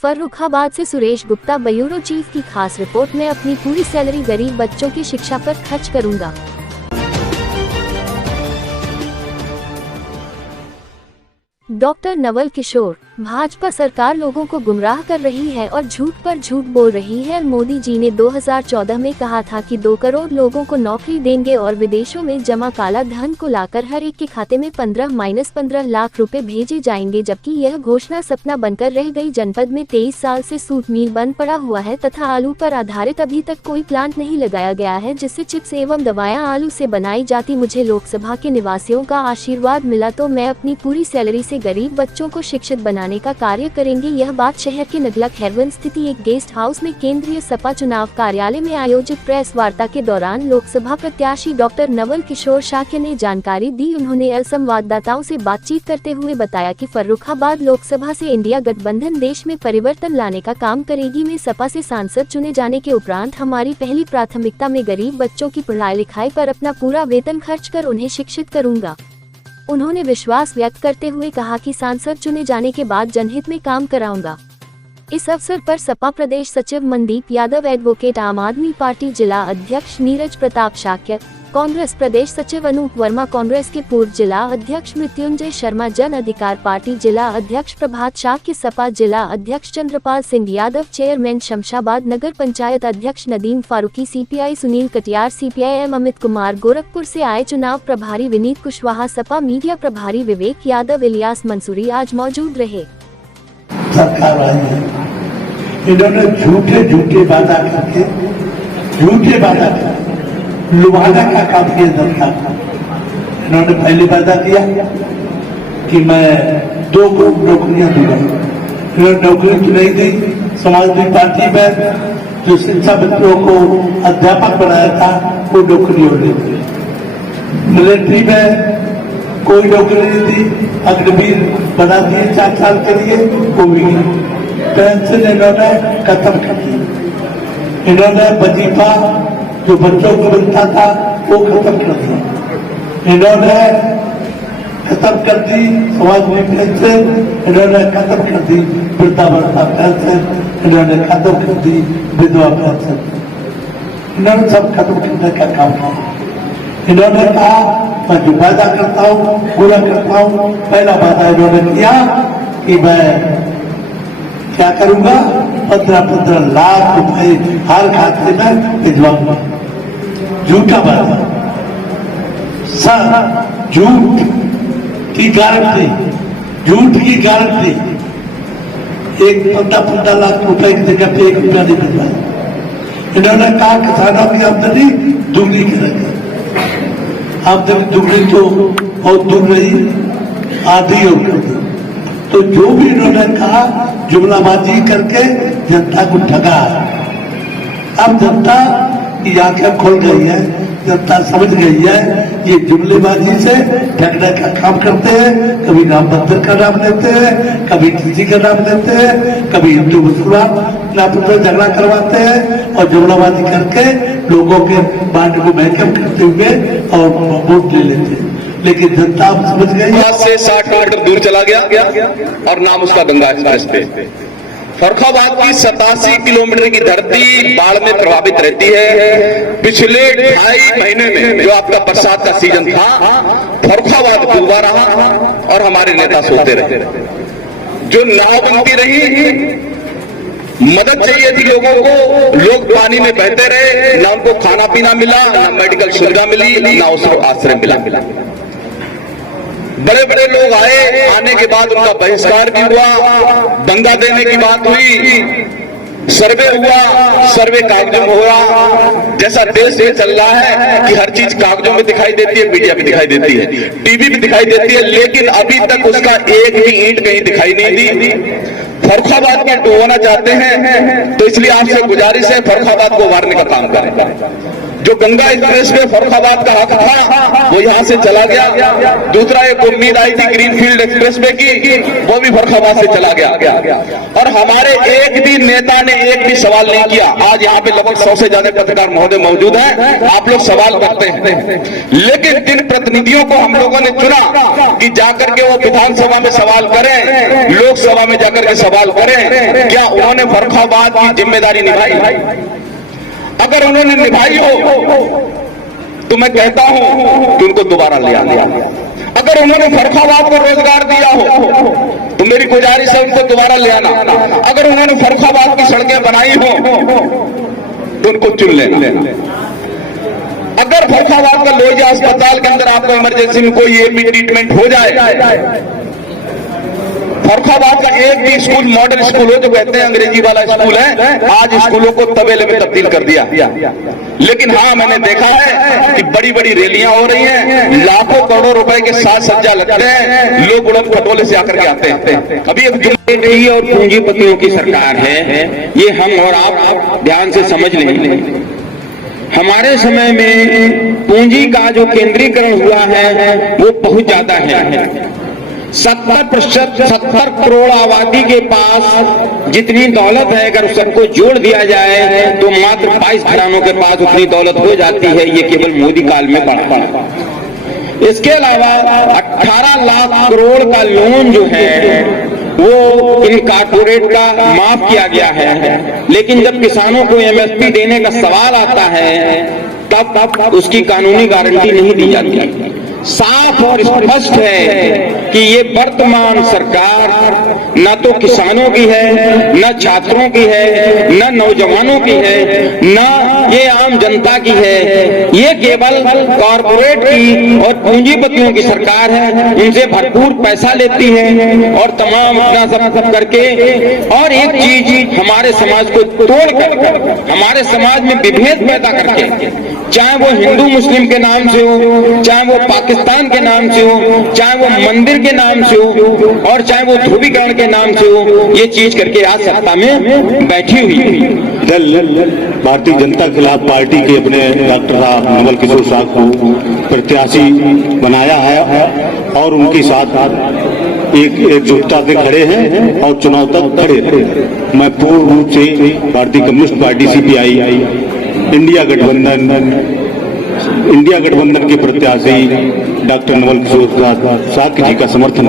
फर्रुखाबाद से Suresh Gupta, bureau chief की खास रिपोर्ट में अपनी पूरी सैलरी गरीब बच्चों की शिक्षा पर खर्च करूंगा। डॉक्टर नवल किशोर, भाजपा सरकार लोगों को गुमराह कर रही है और झूठ पर झूठ बोल रही है। मोदी जी ने 2014 में कहा था कि 2 करोड़ लोगों को नौकरी देंगे और विदेशों में जमा काला धन को लाकर हर एक के खाते में 15 लाख रुपए भेजे जाएंगे, जबकि यह घोषणा सपना बनकर रह गई। जनपद में 23 साल से सूत मिल बंद पड़ा हुआ है तथा आलू पर आधारित अभी तक कोई प्लांट नहीं लगाया गया है जिससे चिप्स एवं दवाएं आलू से बनाई जाती। मुझे लोकसभा के निवासियों का आशीर्वाद मिला तो मैं अपनी पूरी सैलरी से गरीब बच्चों को शिक्षित बनाने का कार्य करेंगे। यह बात शहर के नगलक हेरवन स्थित एक गेस्ट हाउस में केंद्रीय सपा चुनाव कार्यालय में आयोजित प्रेस वार्ता के दौरान लोकसभा प्रत्याशी डॉक्टर नवल किशोर शाक्य ने जानकारी दी। उन्होंने संवाददाताओं से बातचीत करते हुए बताया कि फर्रुखाबाद लोकसभा से इंडिया गठबंधन देश में परिवर्तन लाने का काम करेगी। मैं सपा से सांसद चुने जाने के उपरांत हमारी पहली प्राथमिकता में गरीब बच्चों की पढ़ाई लिखाई पर अपना पूरा वेतन खर्च कर उन्हें शिक्षित करूंगा। उन्होंने विश्वास व्यक्त करते हुए कहा कि सांसद चुने जाने के बाद जनहित में काम कराऊंगा। इस अवसर पर सपा प्रदेश सचिव मनदीप यादव, एडवोकेट आम आदमी पार्टी जिला अध्यक्ष नीरज प्रताप शाक्य, कांग्रेस प्रदेश सचिव अनूप वर्मा, कांग्रेस के पूर्व जिला अध्यक्ष मृत्युंजय शर्मा, जन अधिकार पार्टी जिला अध्यक्ष प्रभात शाक्य, सपा जिला अध्यक्ष चंद्रपाल सिंह यादव, चेयरमैन शमशाबाद नगर पंचायत अध्यक्ष नदीम फारूकी, सीपीआई सुनील कटियार, सीपीआईएम अमित कुमार, गोरखपुर से आए चुनाव प्रभारी विनीत कुशवाहा, सपा मीडिया प्रभारी विवेक यादव, इलियास मंसूरी आज मौजूद रहे। सरकार आई है, इन्होंने झूठे वादा करके लुभाने का काम किया सरकार। इन्होंने पहले वादा किया कि मैं 2 करोड़ नौकरियां दूंगा, इन्होंने नौकरी तो नहीं दी। समाजवादी पार्टी में जो शिक्षा मित्रों को अध्यापक बनाया था वो नौकरी और नहीं दी। मिलिट्री में कोई नौकरी नहीं दी, अग्निवीर बना दिए 4 साल के लिए, वो भी नहीं। पेंशन इन्होंने खत्म कर दी। इन्होंने वजीफा जो बच्चों को मिलता था वो खत्म कर दिया। इन्होंने खत्म कर दी समाज पेंशन, इन्होंने खत्म कर दी वृद्धावस्था पेंशन, इन्होंने खत्म कर दी विधवा पेंशन। इन्होंने सब खत्म करने का काम किया। इन्होंने कहा मैं जो वादा करता हूँ पूरा करता हूँ। पहला वादा इन्होंने किया कि मैं क्या करूंगा, 15 लाख रुपए हर खाते में भिजवाऊंगा। झूठा वादा, झूठ की गारंटी, झूठ की गारंटी। 15 लाख रुपए की जगह पे 1 रुपया नहीं भिजवाया। इन्होंने कहा किसानों की आमदनी दुगनी करेंगे। आमदनी दुगनी तो बहुत दूर रही, आधी और कर दी। तो जो भी इन्होंने कहा जुमलाबाजी करके जनता को ठगा। अब जनता की आंखें खुल गई है, जनता समझ गई है ये जुमलेबाजी से ठगने का काम करते हैं। कभी राम मंदिर का नाम लेते हैं, कभी किसी का नाम लेते हैं, कभी हिंदू मुसलमान नाम पर झगड़ा करवाते हैं और जुमलाबाजी करके लोगों के माइंड को महकम करते हुए और वोट ले लेते हैं। लेकिन जनता समझ गई। से 60 किलोमीटर दूर चला गया और नाम उसका गंगा एक्सप्रेस पे। फर्रुखाबाद की 87 किलोमीटर की धरती बाढ़ में प्रभावित रहती है। पिछले 2.5 महीने में जो आपका बरसात का सीजन था, फर्रुखाबाद डूबा रहा और हमारे नेता सोते रहे। जो नाव बनती रही, मदद चाहिए थी लोगों को, लोग पानी में बहते रहे, ना उनको खाना पीना मिला, ना मेडिकल सुविधा मिली, ना उसको आश्रय मिला। बड़े बड़े लोग आए, आने के बाद उनका बहिष्कार भी हुआ, दंगा देने की बात हुई, सर्वे हुआ, सर्वे कागजों में हुआ। जैसा देश में चल रहा है कि हर चीज कागजों में दिखाई देती है, मीडिया में दिखाई देती है, टीवी में दिखाई देती है, लेकिन अभी तक उसका एक भी ईंट कहीं दिखाई नहीं दी। फर्रुखाबाद में डुबाना चाहते हैं तो इसलिए आपसे गुजारिश है फर्रुखाबाद को उभारने का काम करें। जो गंगा एक्सप्रेस में फर्रुखाबाद का हक था वो यहाँ से चला गया। दूसरा एक उम्मीद आई थी ग्रीनफील्ड एक्सप्रेस में की, वो भी फर्रुखाबाद से चला गया। और हमारे एक भी नेता ने एक भी सवाल नहीं किया। आज यहाँ पे लगभग 100 से ज्यादा पत्रकार महोदय मौजूद हैं, आप लोग सवाल करते हैं, लेकिन जिन प्रतिनिधियों को हम लोगों ने चुना कि जाकर के वो विधानसभा में सवाल करें, लोकसभा में जाकर के सवाल सवाल करें, क्या उन्होंने फर्रुखाबाद की जिम्मेदारी निभाई? अगर उन्होंने निभाई हो तो मैं कहता हूं कि उनको दोबारा ले आना। अगर उन्होंने फर्रुखाबाद को रोजगार दिया हो तो मेरी गुजारिश है उनको दोबारा ले आना। अगर उन्होंने फर्रुखाबाद की सड़कें बनाई हो तो उनको चुन लेना। अगर फर्रुखाबाद का लोहिया अस्पताल के अंदर आपको इमरजेंसी में कोई एपी ट्रीटमेंट हो जाए, फर्रुखाबाद का एक भी स्कूल मॉडल स्कूल हो जो कहते हैं अंग्रेजी वाला स्कूल है, आज स्कूलों को तबेले में तब्दील कर दिया। लेकिन हाँ, मैंने देखा है कि बड़ी बड़ी रैलियां हो रही हैं, लाखों करोड़ों रुपए के साज सज्जा लगते हैं, लोग उड़न खटोले से आकर के आते हैं। अभी एक और पूंजीपतियों की सरकार है, ये हम और आप ध्यान से समझ लें। हमारे समय में पूंजी का जो केंद्रीकरण हुआ है वो बहुत ज्यादा है। 70% करोड़ आबादी के पास जितनी दौलत है, अगर सबको जोड़ दिया जाए तो मात्र 22 घरानों के पास उतनी दौलत हो जाती है। ये केवल मोदी काल में बढ़ा। इसके अलावा 18 लाख करोड़ का लोन जो है वो इन कारपोरेट का माफ किया गया है। लेकिन जब किसानों को एमएसपी देने का सवाल आता है तब उसकी कानूनी गारंटी नहीं दी जाती। साफ और स्पष्ट है कि ये वर्तमान सरकार न तो किसानों की है, न छात्रों की है, न नौजवानों की है, न ये आम जनता की है। ये केवल कॉरपोरेट की और पूंजीपतियों की सरकार है। उनसे भरपूर पैसा लेती है और तमाम अपना सब करके, और एक चीज हमारे समाज को तोड़कर, हमारे समाज में विभेद पैदा करके, चाहे वो हिंदू मुस्लिम के नाम से हो, चाहे वो पाकिस्तान के नाम से हो, चाहे वो मंदिर के नाम से हो, और चाहे वो ध्रुवीकरण के नाम से हो, ये चीज करके आज सत्ता में बैठी हुई है। दल भारतीय जनता खिलाफ पार्टी के अपने डॉक्टर साहब नवल किशोर साहब को प्रत्याशी बनाया है और उनके साथ एकजुटता से खड़े हैं और चुनाव तक खड़े रहे। मैं पूर्ण रूप से भारतीय कम्युनिस्ट पार्टी सीपीआई इंडिया गठबंधन के प्रत्याशी डॉक्टर नवल किशोर साहब जी का समर्थन